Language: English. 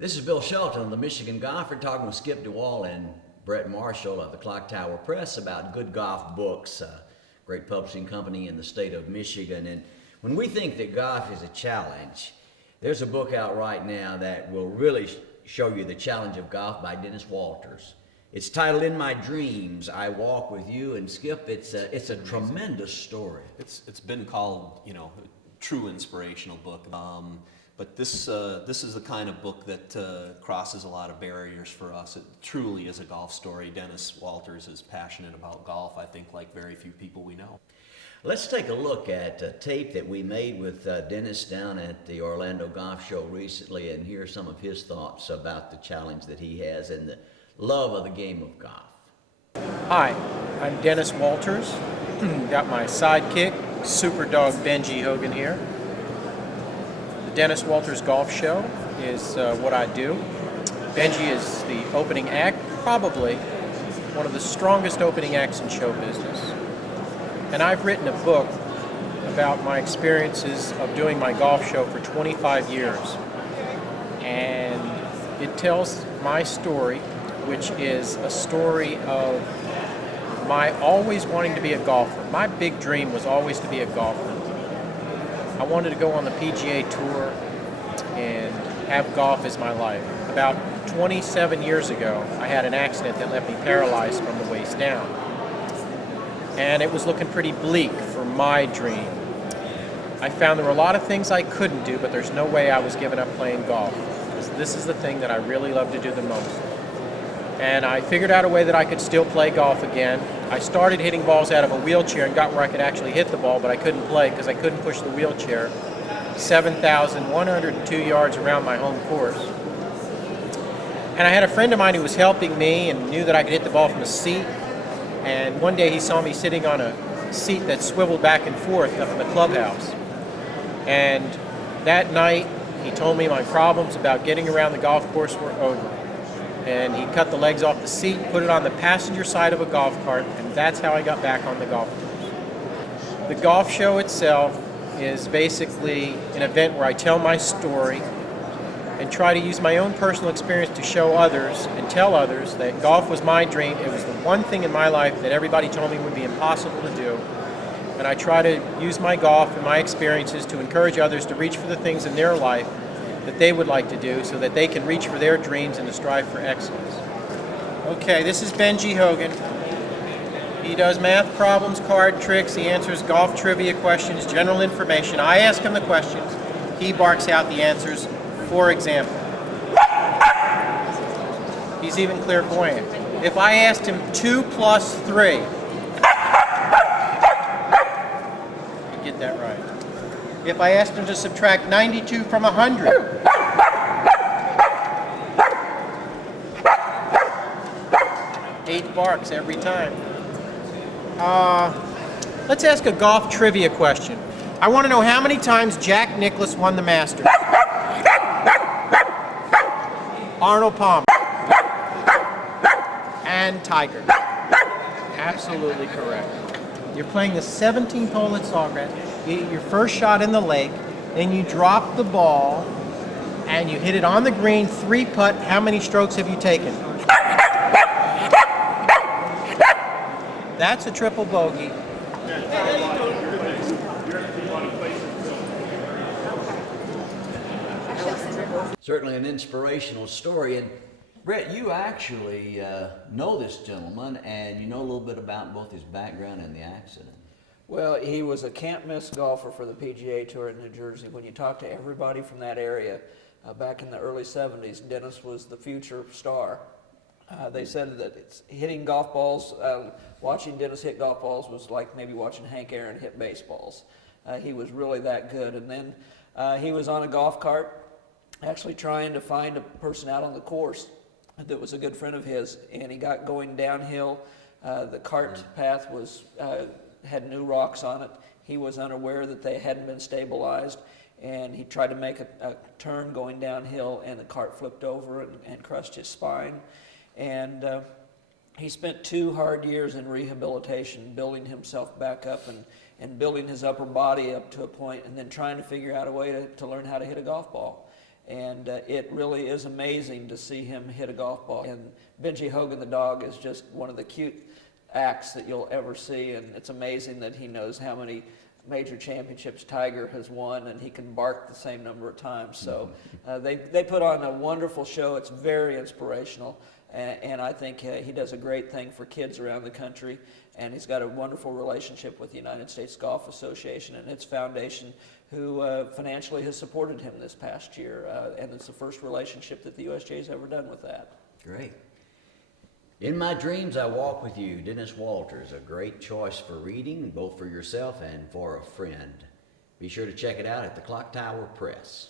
This is Bill Shelton of the Michigan Golfer talking with Skip DeWall and Brett Marshall of the Clock Tower Press about Good Golf Books, a great publishing company in the state of Michigan. And when we think that golf is a challenge, there's a book out right now that will really show you the challenge of golf by Dennis Walters. It's titled In My Dreams, I Walk With You. And Skip, it's a tremendous story. It's been called, true inspirational book. But this is the kind of book that crosses a lot of barriers for us. It truly is a golf story. Dennis Walters is passionate about golf, I think, like very few people we know. Let's take a look at a tape that we made with Dennis down at the Orlando Golf Show recently and hear some of his thoughts about the challenge that he has and the love of the game of golf. Hi, I'm Dennis Walters. Got my sidekick, Super Dog Benji Hogan here. The Dennis Walters Golf Show is what I do. Benji is the opening act, probably one of the strongest opening acts in show business. And I've written a book about my experiences of doing my golf show for 25 years. And it tells my story, which is a story of my always wanting to be a golfer. My big dream was always to be a golfer. I wanted to go on the PGA Tour and have golf as my life. About 27 years ago, I had an accident that left me paralyzed from the waist down. And it was looking pretty bleak for my dream. I found there were a lot of things I couldn't do, but there's no way I was giving up playing golf, because this is the thing that I really love to do the most. And I figured out a way that I could still play golf again. I started hitting balls out of a wheelchair and got where I could actually hit the ball, but I couldn't play because I couldn't push the wheelchair 7,102 yards around my home course. And I had a friend of mine who was helping me and knew that I could hit the ball from a seat. And one day he saw me sitting on a seat that swiveled back and forth up in the clubhouse. And that night he told me my problems about getting around the golf course were over. And he cut the legs off the seat, put it on the passenger side of a golf cart, and that's how I got back on the golf course. The golf show itself is basically an event where I tell my story and try to use my own personal experience to show others and tell others that golf was my dream. It was the one thing in my life that everybody told me would be impossible to do. And I try to use my golf and my experiences to encourage others to reach for the things in their life that they would like to do so that they can reach for their dreams and to strive for excellence. Okay, this is Benji Hogan. He does math problems, card tricks, he answers golf trivia questions, general information. I ask him the questions, he barks out the answers. For example, he's even clairvoyant. If I asked him 2 plus 3, he'd get that right. If I asked him to subtract 92 from 100, eight barks every time. Let's ask a golf trivia question. I want to know how many times Jack Nicklaus won the Masters. Arnold Palmer. And Tiger. Absolutely correct. You're playing the 17th hole at Sawgrass. You get your first shot in the lake, then you drop the ball, and you hit it on the green, 3-putt. How many strokes have you taken? That's a triple bogey. Certainly an inspirational story. And Brett, you actually know this gentleman, and you know a little bit about both his background and the accident. Well, he was a can't-miss golfer for the PGA Tour in New Jersey. When you talk to everybody from that area, back in the early 70s, Dennis was the future star. They said that hitting golf balls, watching Dennis hit golf balls was like maybe watching Hank Aaron hit baseballs. He was really that good. And then he was on a golf cart actually trying to find a person out on the course that was a good friend of his, and he got going downhill. The cart path was had new rocks on it. He was unaware that they hadn't been stabilized, and he tried to make a turn going downhill, and the cart flipped over and crushed his spine. And he spent 2 hard years in rehabilitation, building himself back up and building his upper body up to a point, and then trying to figure out a way to learn how to hit a golf ball. And it really is amazing to see him hit a golf ball. And Benji Hogan the dog is just one of the cute acts that you'll ever see, and it's amazing that he knows how many major championships Tiger has won, and he can bark the same number of times. So they put on a wonderful show. It's very inspirational, and I think he does a great thing for kids around the country, and he's got a wonderful relationship with the United States Golf Association and its foundation, who financially has supported him this past year, and it's the first relationship that the USGA has ever done with that. Great. In My Dreams, I Walk With You, Dennis Walters, a great choice for reading, both for yourself and for a friend. Be sure to check it out at the Clock Tower Press.